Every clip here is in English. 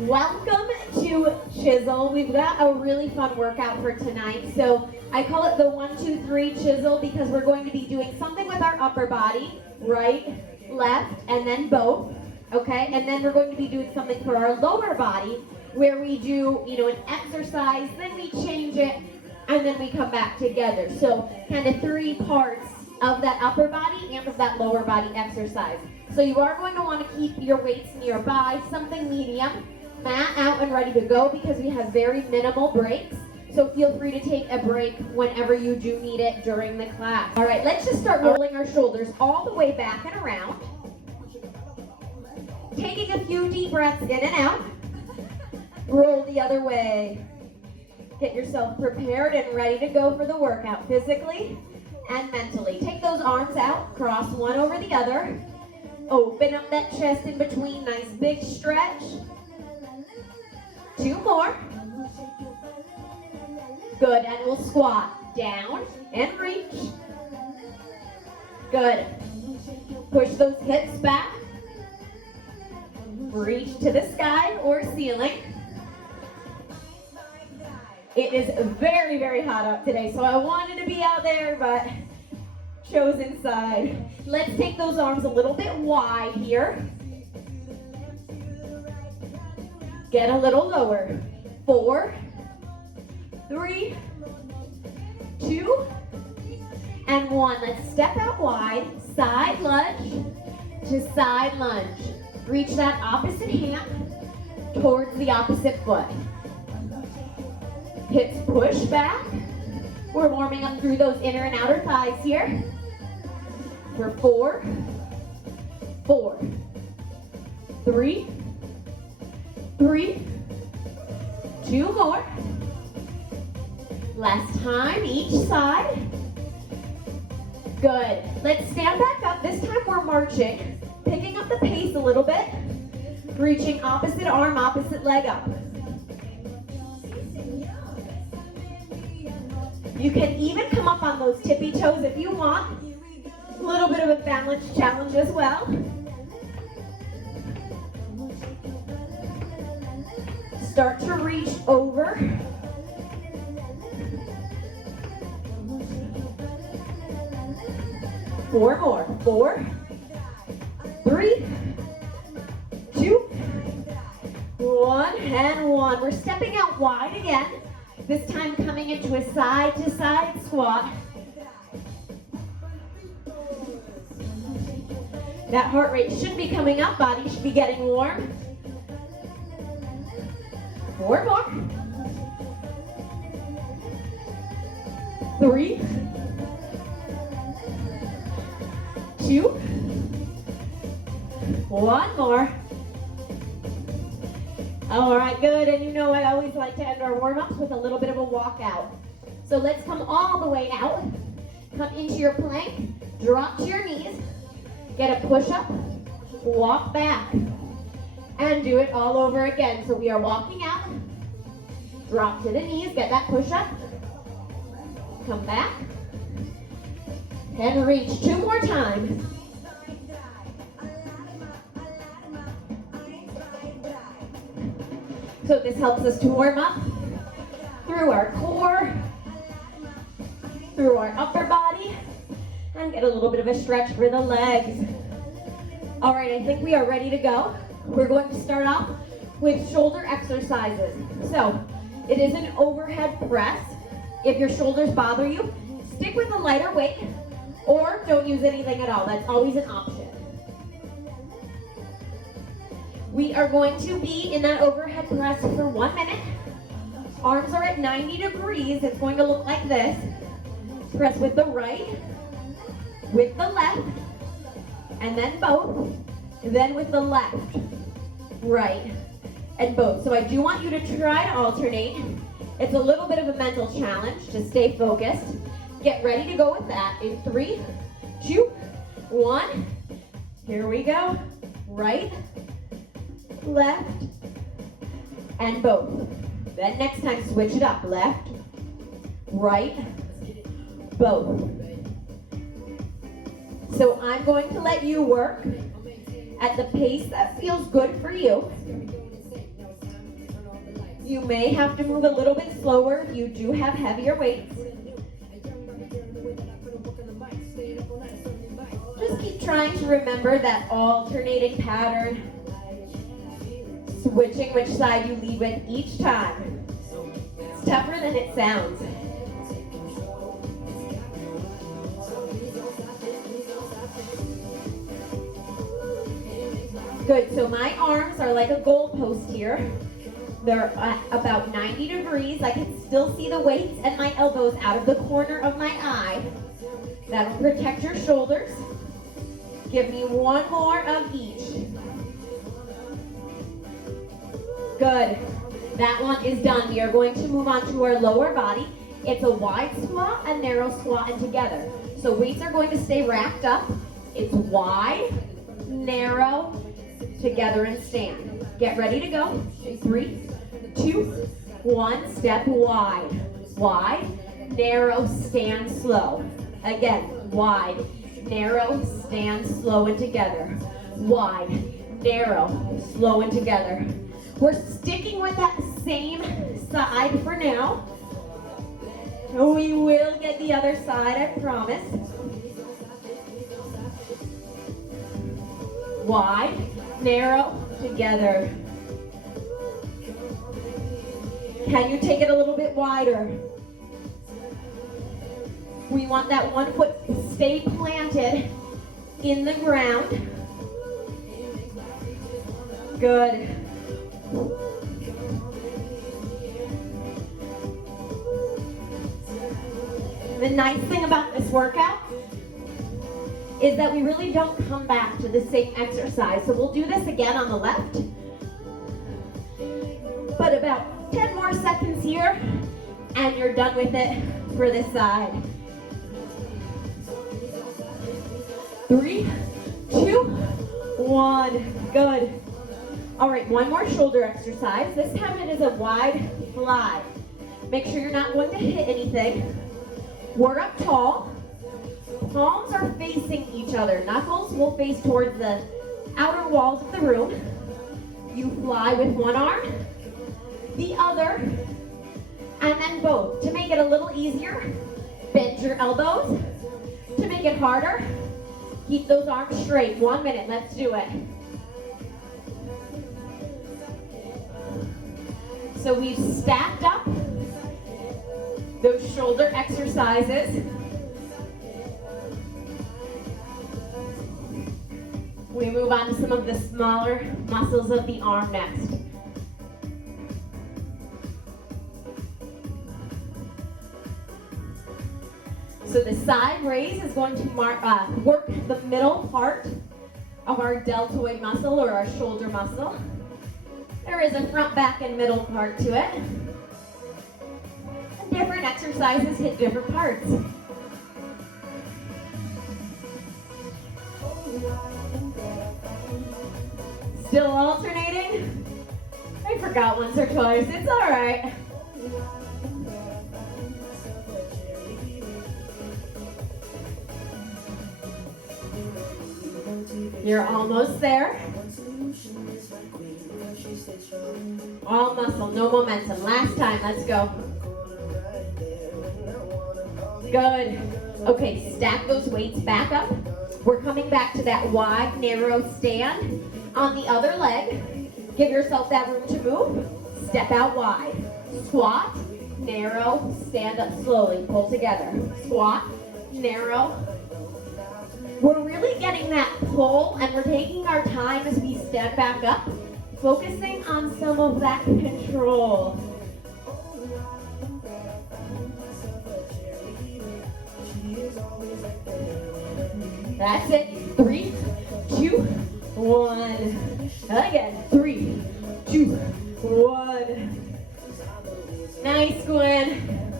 Welcome to Chisel. We've got a really fun workout for tonight. So I call it the 1, 2, 3 Chisel because we're going to be doing something with our upper body, right, left, and then both, okay? And then we're going to be doing something for our lower body where we do, an exercise, then we change it, and then we come back together. So kind of 3 parts of that upper body and of that lower body exercise. So you are going to want to keep your weights nearby, something medium, mat out and ready to go because we have very minimal breaks. So feel free to take a break whenever you do need it during the class. All right, let's just start rolling our shoulders all the way back and around. Taking a few deep breaths in and out. Roll the other way. Get yourself prepared and ready to go for the workout physically and mentally. Take those arms out, cross one over the other. Open up that chest in between, nice big stretch. 2 more. Good, and we'll squat down and reach. Good. Push those hips back. Reach to the sky or ceiling. It is very, very hot out today, so I wanted to be out there, but chose inside. Let's take those arms a little bit wide here. Get a little lower. 4, 3, 2, and 1. Let's step out wide. Side lunge to side lunge. Reach that opposite hand towards the opposite foot. Hips push back. We're warming up through those inner and outer thighs here. For 4, 4, 3, 3, 2 more. Last time, each side. Good. Let's stand back up. This time we're marching, picking up the pace a little bit, reaching opposite arm, opposite leg up. You can even come up on those tippy toes if you want. A little bit of a balance challenge as well. Start to reach over. Four more. 4, 3, 2, 1, and 1. We're stepping out wide again. This time coming into a side-to-side squat. That heart rate should be coming up, body should be getting warm. 4 more. 3, 2, 1 more. All right, good, and I always like to end our warm-ups with a little bit of a walkout. So let's come all the way out, come into your plank, drop to your knees, get a push-up, walk back, and do it all over again. So we are walking out, drop to the knees, get that push-up, come back, and reach 2 more times. So this helps us to warm up through our core, through our upper body, and get a little bit of a stretch for the legs. All right, I think we are ready to go. We're going to start off with shoulder exercises. So it is an overhead press. If your shoulders bother you, stick with a lighter weight or don't use anything at all. That's always an option. We are going to be in that overhead press for 1 minute. Arms are at 90 degrees. It's going to look like this. Press with the right, with the left, and then both, then with the left, right, and both. So I do want you to try to alternate. It's a little bit of a mental challenge to stay focused. Get ready to go with that in 3, 2, 1. Here we go. Right, left, and both. Then next time, switch it up. Left, right, both. So I'm going to let you work at the pace that feels good for you. You may have to move a little bit slower if you do have heavier weights. Just keep trying to remember that alternating pattern, switching which side you lead with each time. It's tougher than it sounds. Good, so my arms are like a goalpost here. They're at about 90 degrees. I can still see the weights and my elbows out of the corner of my eye. That'll protect your shoulders. Give me one more of each. Good. That one is done. We are going to move on to our lower body. It's a wide squat, a narrow squat, and together. So weights are going to stay racked up. It's wide, narrow, together, and stand. Get ready to go. 3, 2, 1. Step wide. Wide, narrow, stand slow. Again, wide, narrow, stand slow and together. Wide, narrow, slow and together. We're sticking with that same side for now. We will get the other side, I promise. Wide, narrow, together. Can you take it a little bit wider? We want that one foot stay planted in the ground. Good. The nice thing about this workout is that we really don't come back to the same exercise. So we'll do this again on the left. But about 10 more seconds here, and you're done with it for this side. 3, 2, 1. Good. All right, one more shoulder exercise. This time it is a wide fly. Make sure you're not going to hit anything. We're up tall. Palms are facing each other. Knuckles will face towards the outer walls of the room. You fly with one arm, the other, and then both. To make it a little easier, bend your elbows. To make it harder, keep those arms straight. 1 minute, let's do it. So we've stacked up those shoulder exercises. We move on to some of the smaller muscles of the arm next. So the side raise is going to work the middle part of our deltoid muscle or our shoulder muscle. There is a front, back, and middle part to it. And different exercises hit different parts. Still alternating? I forgot once or twice. It's all right. You're almost there. All muscle, no momentum. Last time, let's go. Good. Okay, stack those weights back up. We're coming back to that wide, narrow stand. On the other leg, give yourself that room to move. Step out wide. Squat, narrow, stand up slowly, pull together. Squat, narrow. We're really getting that pull, and we're taking our time as we stand back up, focusing on some of that control. That's it. 3, 2, 1. Again. 3, 2, 1. Nice, Gwen.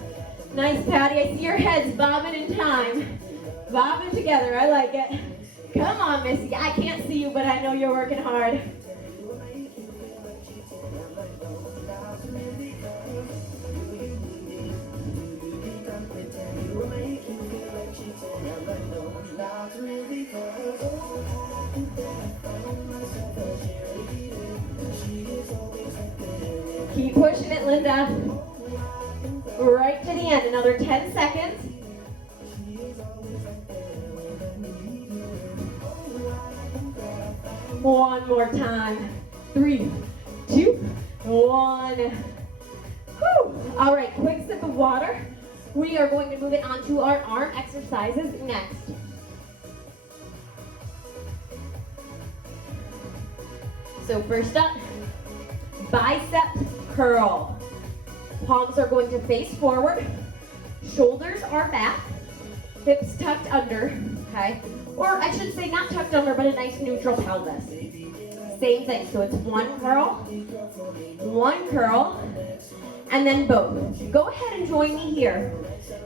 Nice, Patty. I see your heads bobbing in time. Bobbing together. I like it. Come on, Missy. I can't see you, but I know you're working hard. Keep pushing it, Linda. Right to the end, another 10 seconds. One more time. 3, 2, 1. Whew. All right, quick sip of water. We are going to move it onto our arm exercises next. So first up, bicep curl. Palms are going to face forward. Shoulders are back. Hips tucked under, okay? Or I should say not tucked under, but a nice neutral pelvis. Same thing, so it's one curl, and then both. Go ahead and join me here.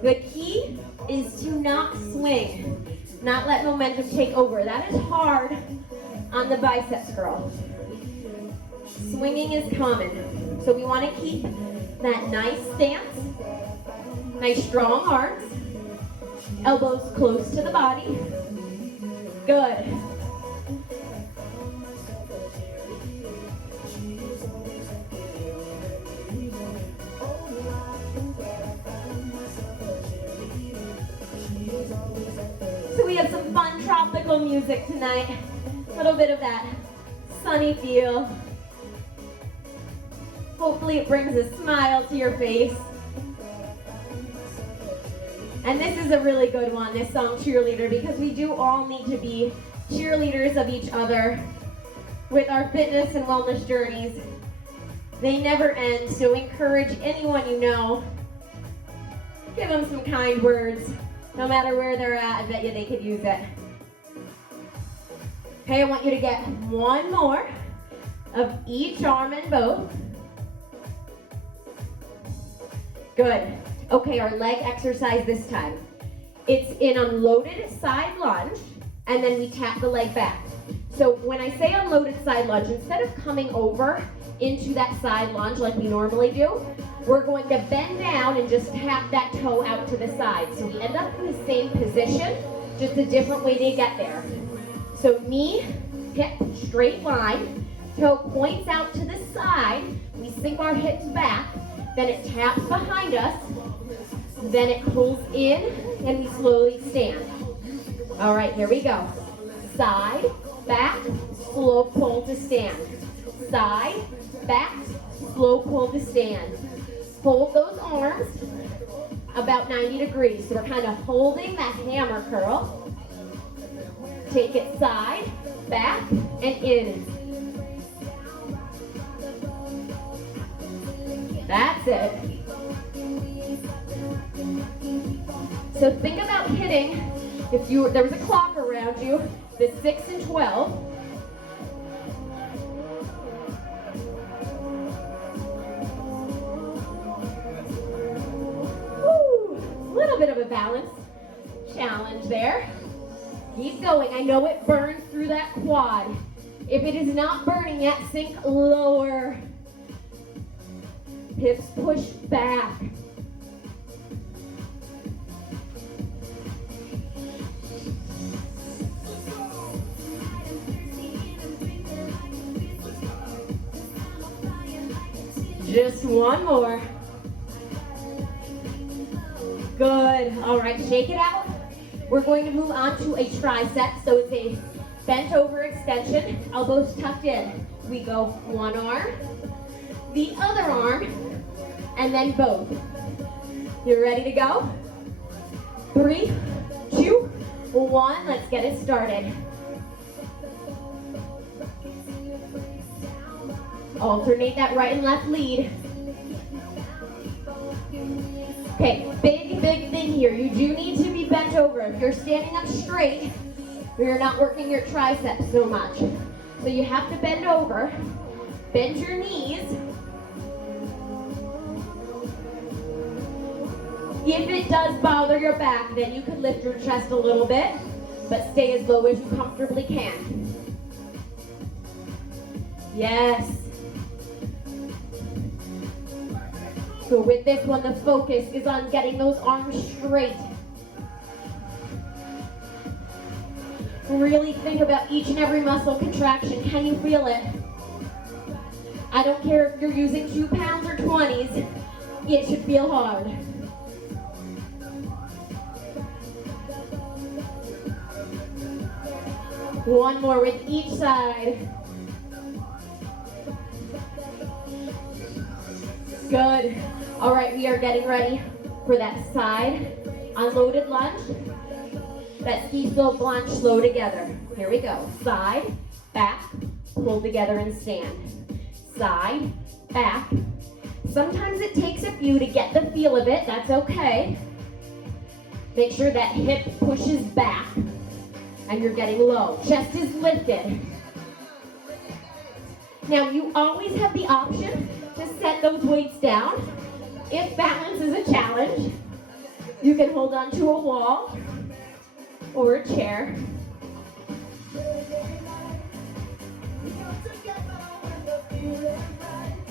The key is to not swing, not let momentum take over. That is hard on the biceps curl. Swinging is common, so we want to keep that nice stance, nice strong arms, elbows close to the body. Good. So we have some fun tropical music tonight. A little bit of that sunny feel. Hopefully it brings a smile to your face. And this is a really good one, this song, Cheerleader, because we do all need to be cheerleaders of each other with our fitness and wellness journeys. They never end, so encourage anyone you know. Give them some kind words. No matter where they're at, I bet you they could use it. Okay, I want you to get one more of each arm and both. Good. Okay, our leg exercise this time. It's an unloaded side lunge, and then we tap the leg back. So when I say unloaded side lunge, instead of coming over into that side lunge like we normally do, we're going to bend down and just tap that toe out to the side. So we end up in the same position, just a different way to get there. So knee, hip, straight line, toe points out to the side, we sink our hips back, then it taps behind us, then it pulls in, and we slowly stand. All right, here we go. Side, back, slow pull to stand. Side, back, slow pull to stand. Hold those arms about 90 degrees. So we're kind of holding that hammer curl. Take it side, back, and in. That's it. So think about hitting, if there was a clock around you, the 6 and 12. Little bit of a balance challenge there. Keep going. I know it burns through that quad. If it is not burning yet, sink lower. Hips push back. Just one more. Good. All right, shake it out. We're going to move on to a tricep. So it's a bent over extension, elbows tucked in. We go one arm, the other arm, and then both. You ready to go? 3, 2, 1. Let's get it started. Alternate that right and left lead. Okay, big thing here. You do need to be bent over. If you're standing up straight, you're not working your triceps so much. So you have to bend over, bend your knees. If it does bother your back, then you could lift your chest a little bit, but stay as low as you comfortably can. Yes. So with this one, the focus is on getting those arms straight. Really think about each and every muscle contraction. Can you feel it? I don't care if you're using 2 pounds or 20s, it should feel hard. One more with each side. Good. All right, we are getting ready for that side unloaded lunge. That Chisel lunge slow together. Here we go. Side, back, pull together and stand. Side, back. Sometimes it takes a few to get the feel of it. That's okay. Make sure that hip pushes back and you're getting low. Chest is lifted. Now you always have the option to set those weights down. If balance is a challenge, you can hold on to a wall or a chair.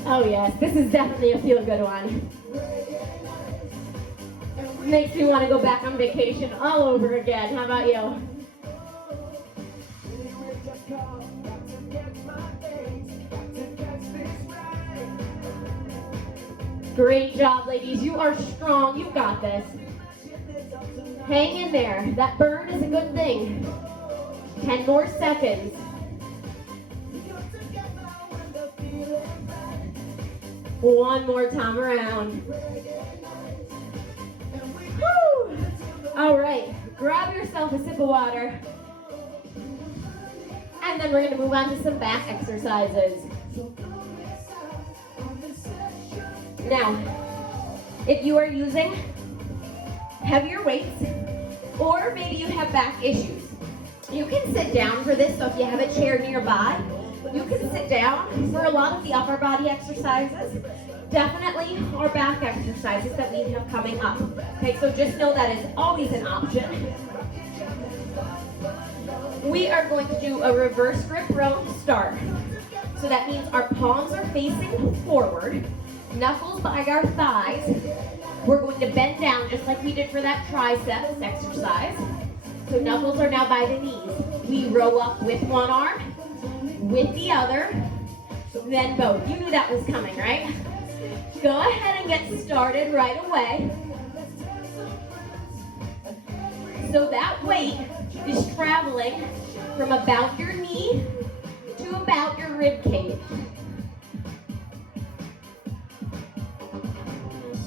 Oh yes, this is definitely a feel-good one. Makes me want to go back on vacation all over again. How about you? Great job, ladies. You are strong. You got this. Hang in there. That burn is a good thing. 10 more seconds. One more time around. Woo! All right. Grab yourself a sip of water. And then we're going to move on to some back exercises. Now, if you are using heavier weights, or maybe you have back issues, you can sit down for this. So if you have a chair nearby, you can sit down for a lot of the upper body exercises. Definitely our back exercises that we have coming up. Okay, so just know that is always an option. We are going to do a reverse grip row to start. So that means our palms are facing forward, knuckles by our thighs. We're going to bend down just like we did for that triceps exercise. So knuckles are now by the knees. We row up with one arm, with the other, then both. You knew that was coming, right? Go ahead and get started right away. So that weight is traveling from about your knee to about your rib cage.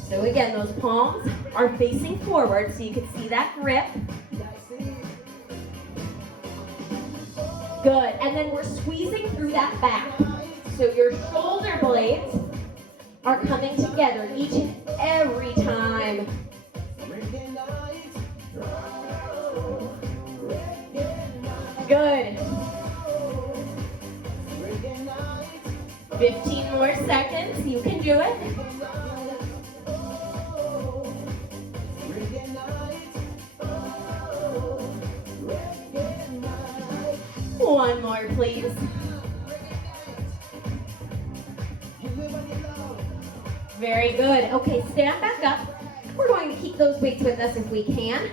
So again, those palms are facing forward so you can see that grip. Good, and then we're squeezing through that back. So your shoulder blades are coming together each and every time. Good. 15 more seconds, you can do it. One more, please. Very good. Okay, stand back up. We're going to keep those weights with us if we can.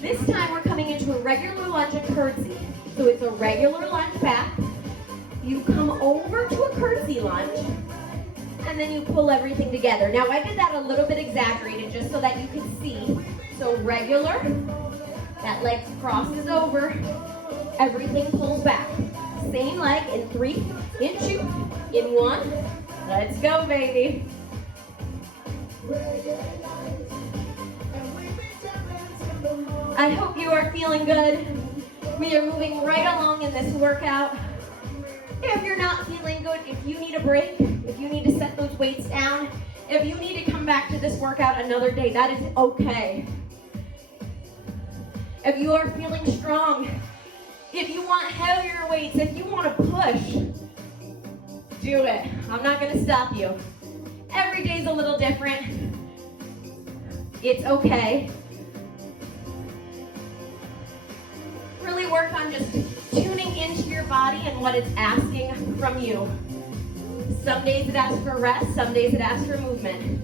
This time we're coming into a regular lunge and curtsy. So it's a regular lunge back. You come over to a curtsy lunge, and then you pull everything together. Now I did that a little bit exaggerated just so that you can see. So regular, that leg crosses over, everything pulls back. Same leg in 3, in 2, in 1. Let's go, baby. I hope you are feeling good. We are moving right along in this workout. If you're not feeling good, if you need a break, if you need to set those weights down, if you need to come back to this workout another day, that is okay. If you are feeling strong, if you want heavier weights, if you want to push, do it. I'm not going to stop you. Every day's a little different. It's okay. Really work on just tuning into your body and what it's asking from you. Some days it asks for rest, some days it asks for movement.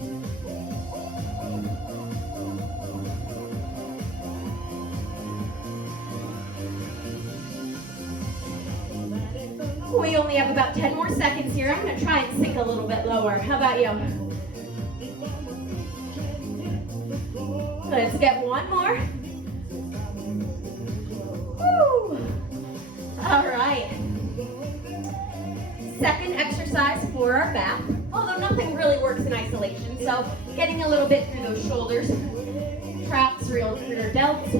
We only only have about 10 more seconds here. I'm gonna try and sink a little bit lower. How about you? Let's get one more. Woo. All right. Second exercise for our back, although nothing really works in isolation, so getting a little bit through those shoulders, traps, real rear delts.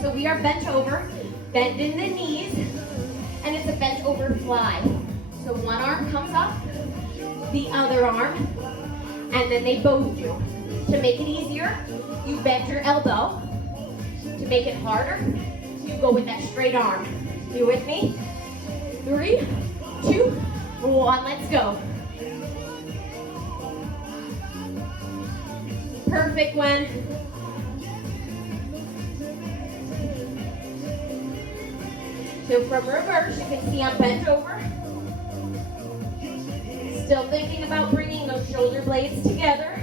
So we are bent over, bending the knees, and it's a bent over fly. So one arm comes up, the other arm, and then they both do. To make it easier, you bend your elbow. To make it harder, you go with that straight arm. You with me? 3, 2, 1, let's go. Perfect, Gwen. So from reverse, you can see I'm bent over. Still thinking about bringing those shoulder blades together.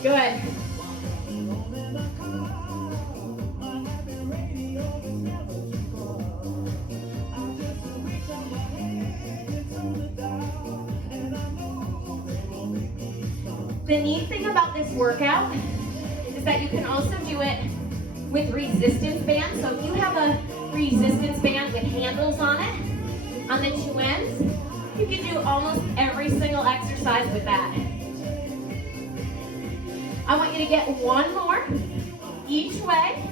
Good. The neat thing about this workout is that you can also do it with resistance bands. So if you have a resistance band with handles on it, on the two ends, you can do almost every single exercise with that. I want you to get one more each way.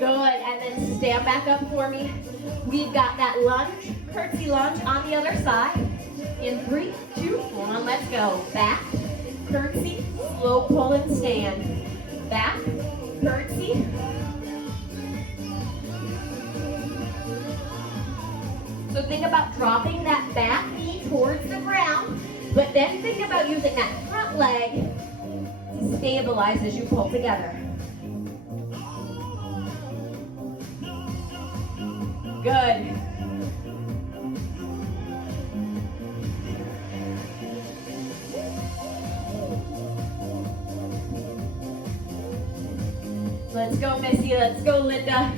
Good, and then stand back up for me. We've got that lunge, curtsy lunge on the other side. In 3, 2, 1, let's go. Back, curtsy, slow pull and stand. Back, curtsy. So think about dropping that back knee towards the ground, but then think about using that front leg to stabilize as you pull together. Good. Let's go, Missy. Let's go, Linda.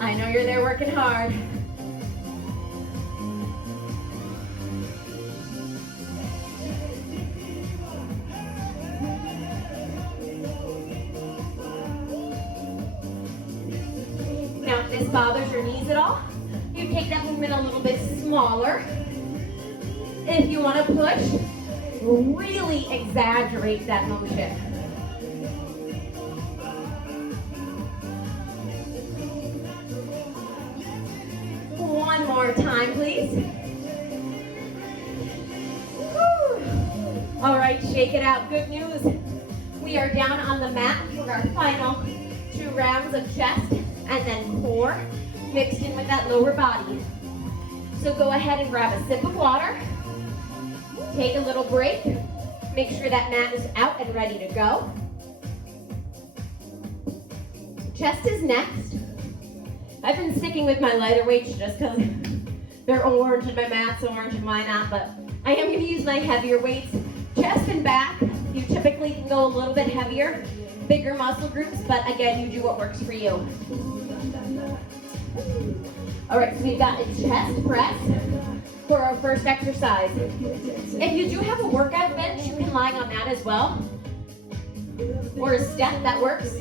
I know you're there working hard. Now, if this bothers your knees at all, you take that movement a little bit smaller. If you want to push, really exaggerate that motion. One more time, please. Woo. All right, shake it out. Good news. We are down on the mat for our final 2 rounds of chest and then core mixed in with that lower body. So go ahead and grab a sip of water. Take a little break. Make sure that mat is out and ready to go. Chest is next. I've been sticking with my lighter weights just because they're orange and my mat's orange and why not, but I am going to use my heavier weights. Chest and back, you typically can go a little bit heavier, bigger muscle groups, but again, you do what works for you. All right, so we've got a chest press for our first exercise. If you do have a workout bench, you can lie on that as well, or a step, that works.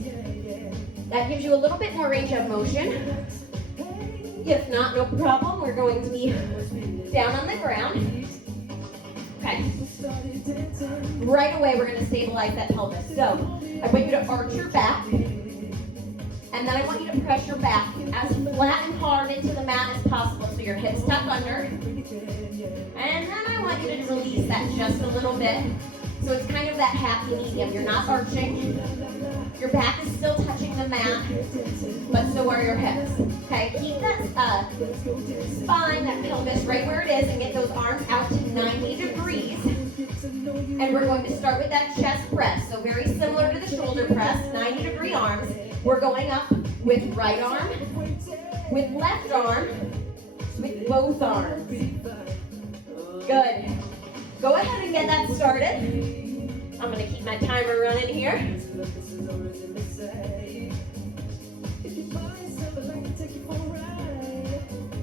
That gives you a little bit more range of motion. If not, no problem. We're going to be down on the ground. Okay. Right away, we're going to stabilize that pelvis. So, I want you to arch your back. And then I want you to press your back as flat and hard into the mat as possible. So your hips tuck under. And then I want you to release that just a little bit. So it's kind of that happy medium. You're not arching. Your back is still touching the mat, but so are your hips. Okay, keep that spine, that pelvis right where it is, and get those arms out to 90 degrees. And we're going to start with that chest press. So very similar to the shoulder press, 90-degree arms. We're going up with right arm, with left arm, with both arms. Good. Go ahead and get that started. I'm gonna keep my timer running here.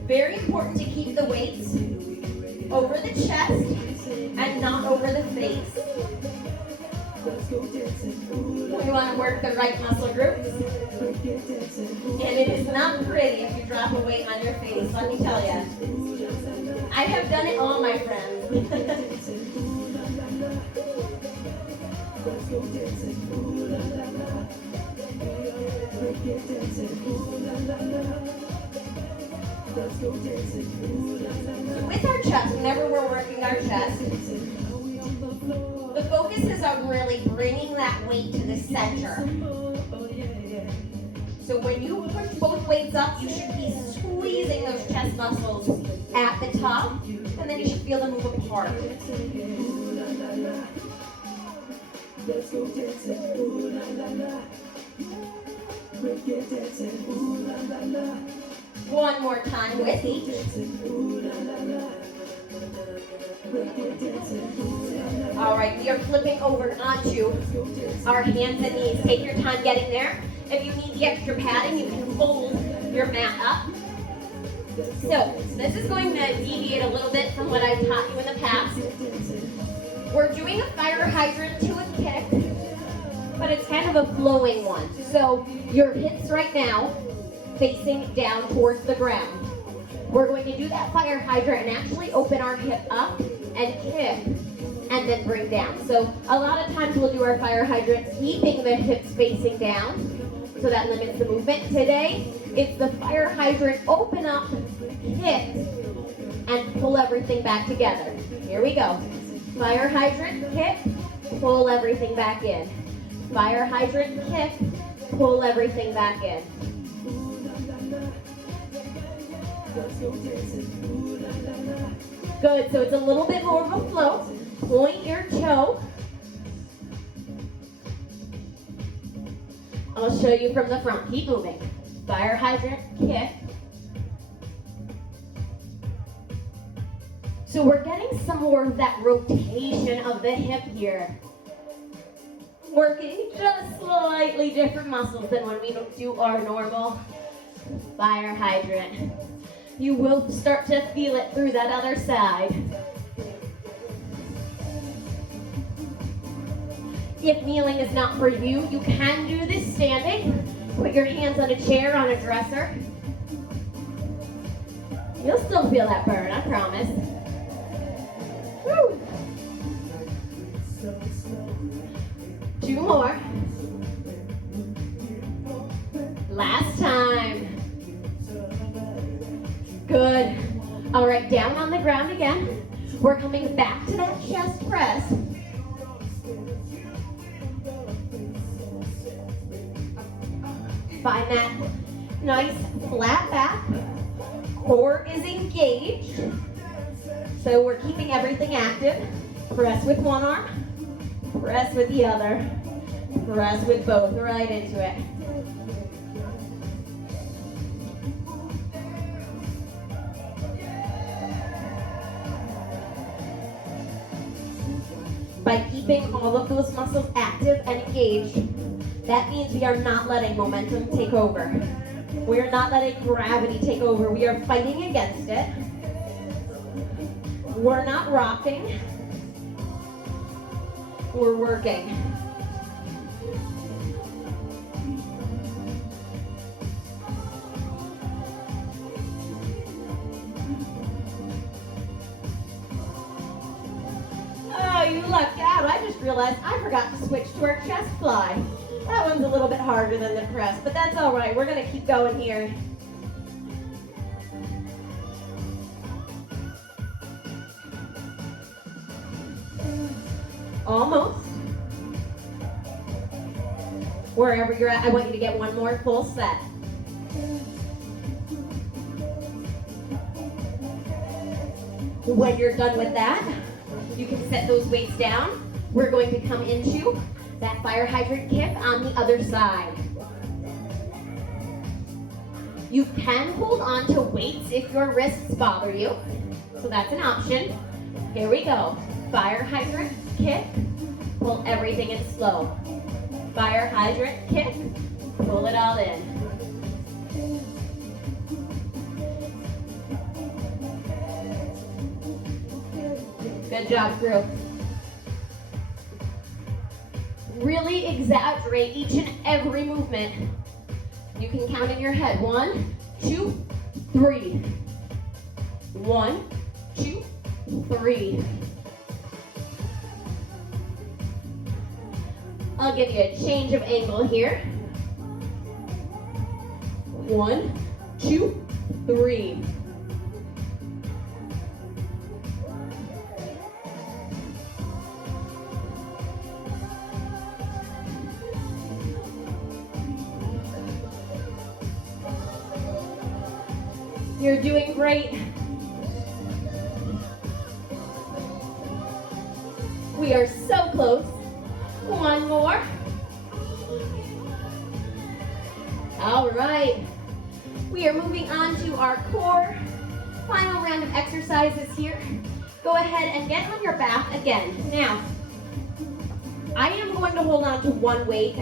Very important to keep the weights over the chest and not over the face. We want to work the right muscle groups. And it is not pretty if you drop a weight on your face, let me tell you. I have done it all, my friends. With our chest, whenever we're working our chest, the focus is on really bringing that weight to the center. So when you push both weights up, you should be squeezing those chest muscles at the top, and then you should feel them move apart. One more time with each. All right, we are flipping over onto our hands and knees. Take your time getting there. If you need the extra padding, you can fold your mat up. So, this is going to deviate a little bit from what I've taught you in the past. We're doing a fire hydrant to a kick, but it's kind of a flowing one. So, your hips right now facing down towards the ground. We're going to do that fire hydrant and actually open our hip up and kick and then bring down. So a lot of times we'll do our fire hydrant keeping the hips facing down, so that limits the movement. Today, it's the fire hydrant, open up, kick, and pull everything back together. Here we go. Fire hydrant, kick, pull everything back in. Fire hydrant, kick, pull everything back in. Good, so it's a little bit more of a flow. Point your toe. I'll show you from the front. Keep moving. Fire hydrant, kick. So we're getting some more of that rotation of the hip here. Working just slightly different muscles than when we do our normal fire hydrant. You will start to feel it through that other side. If kneeling is not for you, you can do this standing. Put your hands on a chair, on a dresser. You'll still feel that burn, I promise. Woo. 2 more. Last time. Good. All right, down on the ground again. We're coming back to that chest press. Find that nice flat back. Core is engaged. So we're keeping everything active. Press with one arm. Press with the other. Press with both. Right into it. By keeping all of those muscles active and engaged, that means we are not letting momentum take over. We are not letting gravity take over. We are fighting against it. We're not rocking. We're working. Oh, you lucked out. I just realized I forgot to switch to our chest fly. That one's a little bit harder than the press, but that's all right. We're going to keep going here. Almost. Wherever you're at, I want you to get one more full set. When you're done with that, you can set those weights down. We're going to come into that fire hydrant kick on the other side. You can hold on to weights if your wrists bother you, so that's an option. Here we go. Fire hydrant kick, pull everything in slow. Fire hydrant, kick, pull it all in. Good job, crew. Really exaggerate each and every movement. You can count in your head. 1, 2, 3. 1, 2, 3. I'll give you a change of angle here. 1, 2, 3. You're doing great. We are so close. One more. All right. We are moving on to our core. Final round of exercises here. Go ahead and get on your back again. Now, I am going to hold on to one weight.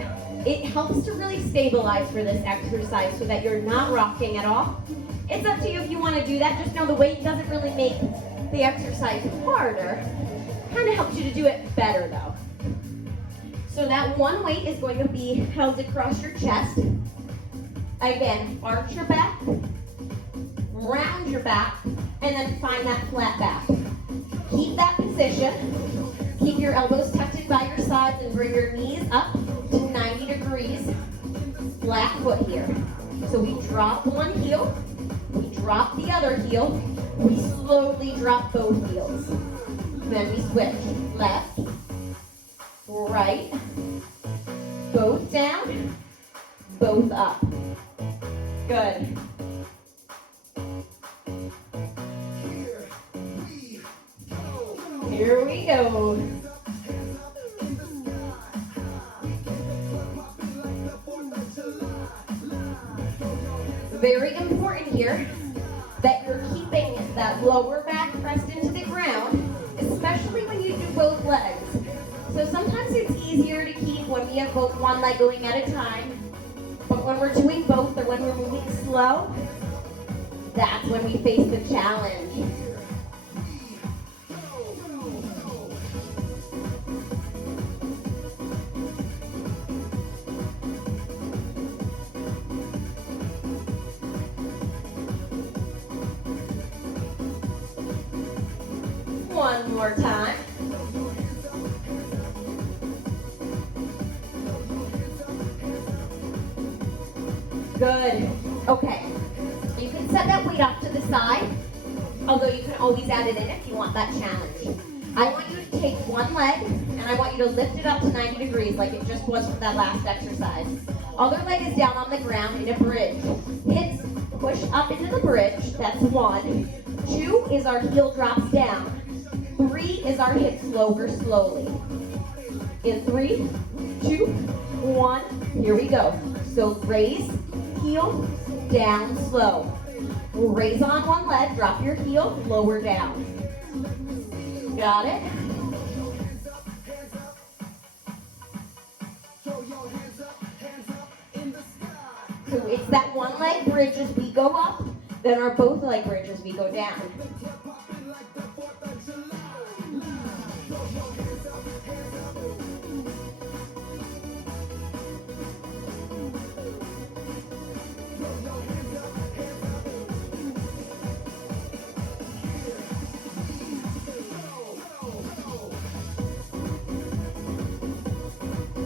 It helps to really stabilize for this exercise so that you're not rocking at all. It's up to you if you want to do that. Just know the weight doesn't really make the exercise harder. Kind of helps you to do it better though. So that one weight is going to be held across your chest. Again, arch your back, round your back, and then find that flat back. Keep that position. Keep your elbows tucked in by your sides and bring your knees up to 90 degrees. Flat foot here. So we drop one heel, we drop the other heel, we slowly drop both heels. Then we switch. Left, right, both down, both up. Good. Here we go. Very important here that you're keeping that lower back pressed into the ground, especially when you do both legs. So sometimes it's easier to keep when we have both one leg going at a time, but when we're doing both or when we're moving slow, that's when we face the challenge. One more time. Good. Okay. You can set that weight off to the side, although you can always add it in if you want that challenge. I want you to take one leg, and I want you to lift it up to 90 degrees like it just was for that last exercise. Other leg is down on the ground in a bridge. Hips push up into the bridge. That's 1. 2 is our heel drops down. 3 is our hips lower slowly. In 3, 2, 1, here we go. So raise, heel, down, slow. Raise on one leg, drop your heel, lower down. Got it? So it's that one leg bridge as we go up, then our both leg bridge as we go down.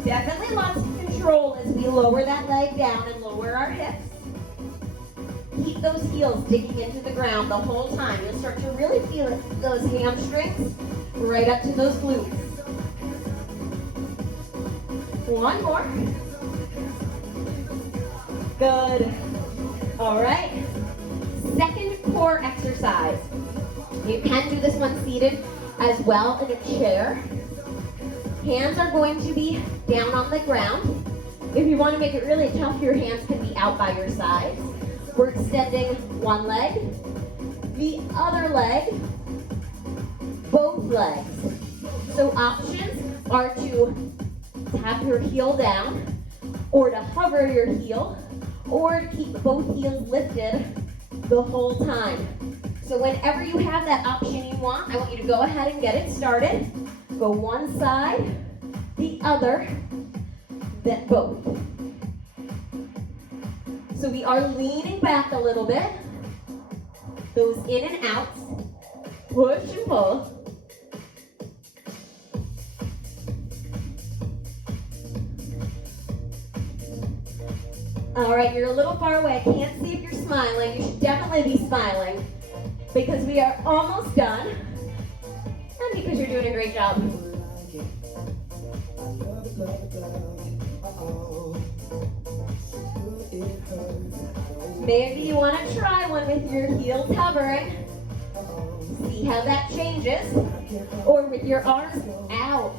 Definitely lots of control as we lower that leg down and lower our hips. Keep those heels digging into the ground the whole time. You'll start to really feel it, those hamstrings right up to those glutes. One more. Good. All right. Second core exercise. You can do this one seated as well in a chair. Hands are going to be down on the ground. If you want to make it really tough, your hands can be out by your sides. We're extending one leg, the other leg, both legs. So options, are to tap your heel down, or to hover your heel, or to keep both heels lifted the whole time. So whenever you have that option you want, I want you to go ahead and get it started. Go one side, the other, then both. So we are leaning back a little bit. Those in and outs. Push and pull. All right, you're a little far away. I can't see if you're smiling. You should definitely be smiling because we are almost done and because you're doing a great job. Maybe you want to try one with your heels hovering. See how that changes. Or with your arms out.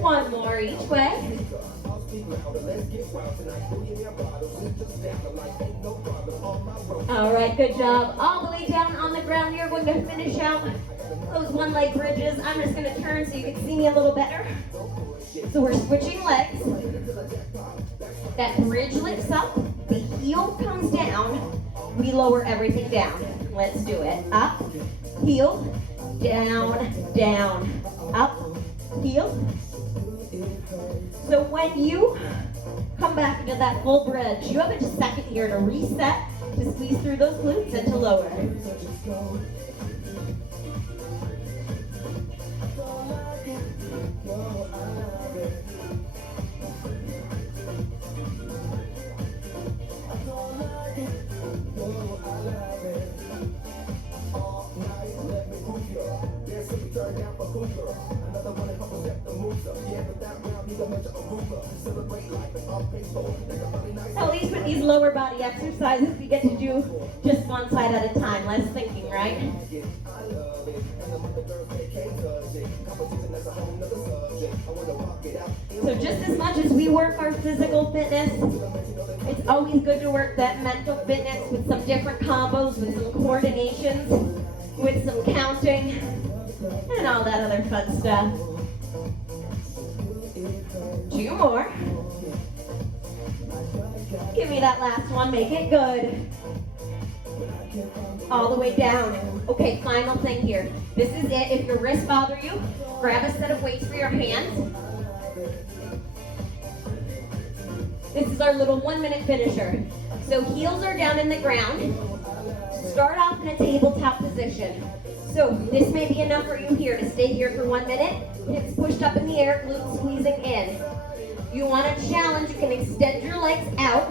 One more each way. All right, good job. All the way down on the ground, you're going to finish out those one leg bridges. I'm just going to turn so you can see me a little better. So we're switching legs. That bridge lifts up, the heel comes down, we lower everything down. Let's do it. Up, heel, down, down, up, heel. So when you come back into that full bridge, you have a second here to reset, to squeeze through those glutes and to lower. At least with these lower body exercises, we get to do just one side at a time. Less thinking, right? So just as much as we work our physical fitness, it's always good to work that mental fitness with some different combos, with some coordinations, with some counting, and all that other fun stuff. 2 more. Give me that last one, make it good. All the way down. Okay, final thing here. This is it. If your wrists bother you, grab a set of weights for your hands. This is our little 1-minute finisher. So heels are down in the ground. Start off in a tabletop position. So this may be enough for you here to stay here for 1 minute. Hips pushed up in the air, glutes squeezing in. You want a challenge, you can extend your legs out,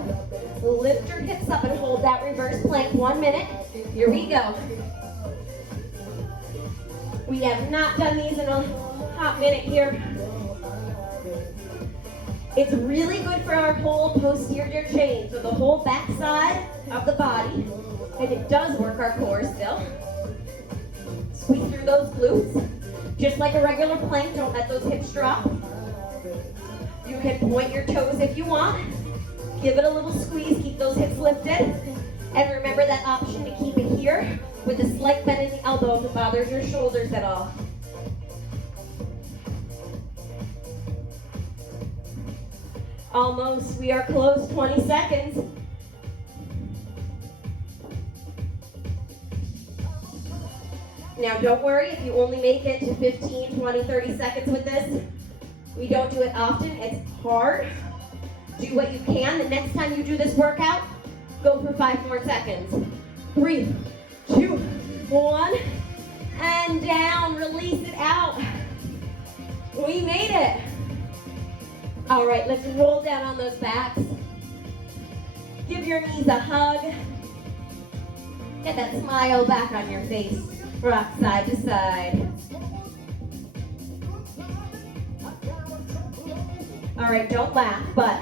lift your hips up and hold that reverse plank 1 minute. Here we go. We have not done these in a hot minute here. It's really good for our whole posterior chain, so the whole back side of the body, and it does work our core still. Squeeze through those glutes. Just like a regular plank, don't let those hips drop. You can point your toes if you want. Give it a little squeeze, keep those hips lifted. And remember that option to keep it here with a slight bend in the elbow if it bothers your shoulders at all. Almost, we are close, 20 seconds. Now don't worry if you only make it to 15, 20, 30 seconds with this. We don't do it often, it's hard. Do what you can. The next time you do this workout, go for 5 more seconds. 3, 2, 1, and down, release it out. We made it. All right, let's roll down on those backs. Give your knees a hug. Get that smile back on your face. Rock side to side. All right, don't laugh, but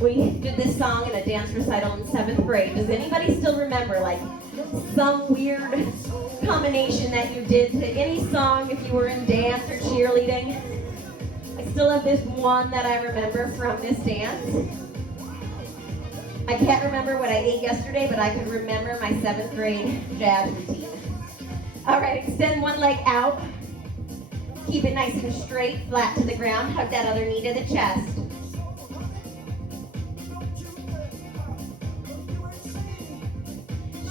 we did this song in a dance recital in 7th grade. Does anybody still remember, like, some weird combination that you did to any song if you were in dance or cheerleading. I still have this one that I remember from this dance. I can't remember what I ate yesterday, but I can remember my 7th grade jazz routine. All right, extend one leg out. Keep it nice and straight, flat to the ground. Hug that other knee to the chest.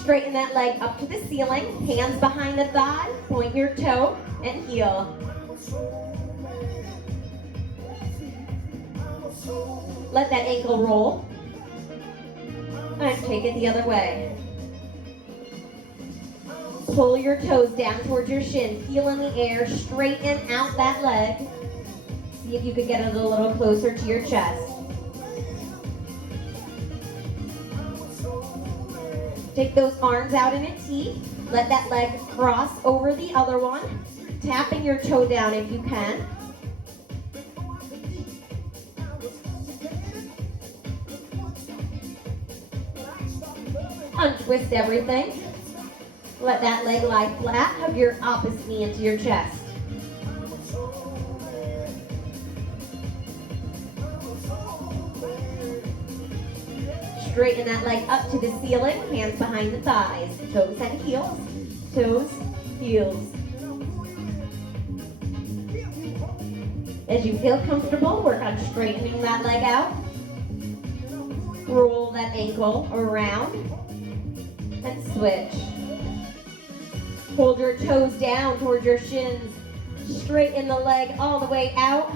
Straighten that leg up to the ceiling. Hands behind the thigh. Point your toe and heel. Let that ankle roll. And take it the other way. Pull your toes down towards your shin. Feel in the air. Straighten out that leg. See if you could get it a little closer to your chest. Take those arms out in a T. Let that leg cross over the other one. Tapping your toe down if you can. Untwist everything. Let that leg lie flat. Hug your opposite knee into your chest. Straighten that leg up to the ceiling. Hands behind the thighs. Toes and heels. Toes, heels. As you feel comfortable, work on straightening that leg out. Roll that ankle around and switch. Hold your toes down towards your shins. Straighten the leg all the way out.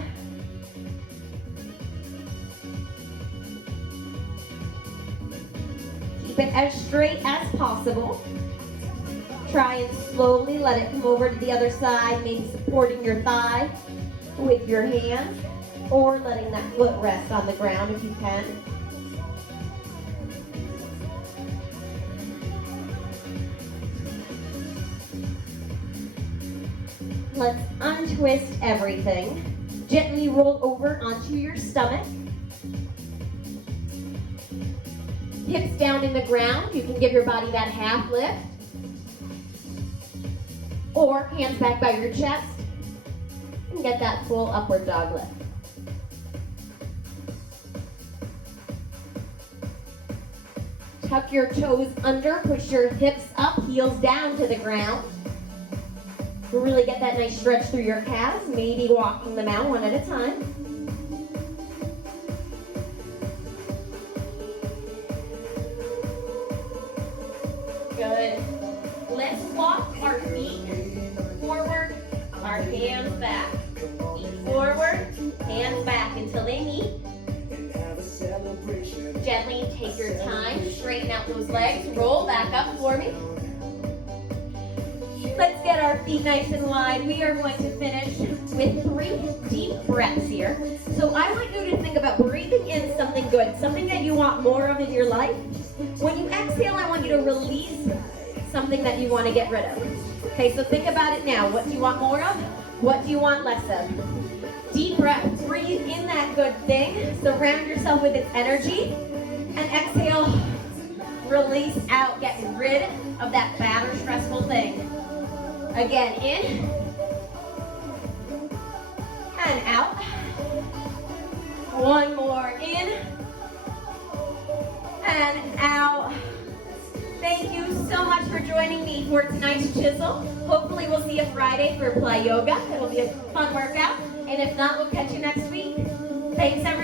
Keep it as straight as possible. Try and slowly let it come over to the other side, maybe supporting your thigh with your hand, or letting that foot rest on the ground if you can. Let's untwist everything. Gently roll over onto your stomach. Hips down in the ground. You can give your body that half lift. Or hands back by your chest. And get that full upward dog lift. Tuck your toes under. Push your hips up, heels down to the ground. Really get that nice stretch through your calves, maybe walking them out one at a time. Good. Let's walk our feet forward, our hands back. Feet forward, hands back until they meet. Gently take your time, straighten out those legs, roll back up for me. Let's get our feet nice and wide. We are going to finish with 3 deep breaths here. So I want you to think about breathing in something good, something that you want more of in your life. When you exhale, I want you to release something that you want to get rid of. Okay, so think about it now. What do you want more of? What do you want less of? Deep breath. Breathe in that good thing. Surround yourself with its energy. And exhale. Release out. Get rid of that bad or stressful thing. Again, in and out. One more, in and out. Thank you so much for joining me for tonight's Chisel. Hopefully we'll see you Friday for Play Yoga. It'll be a fun workout. And if not, we'll catch you next week. Thanks, everyone.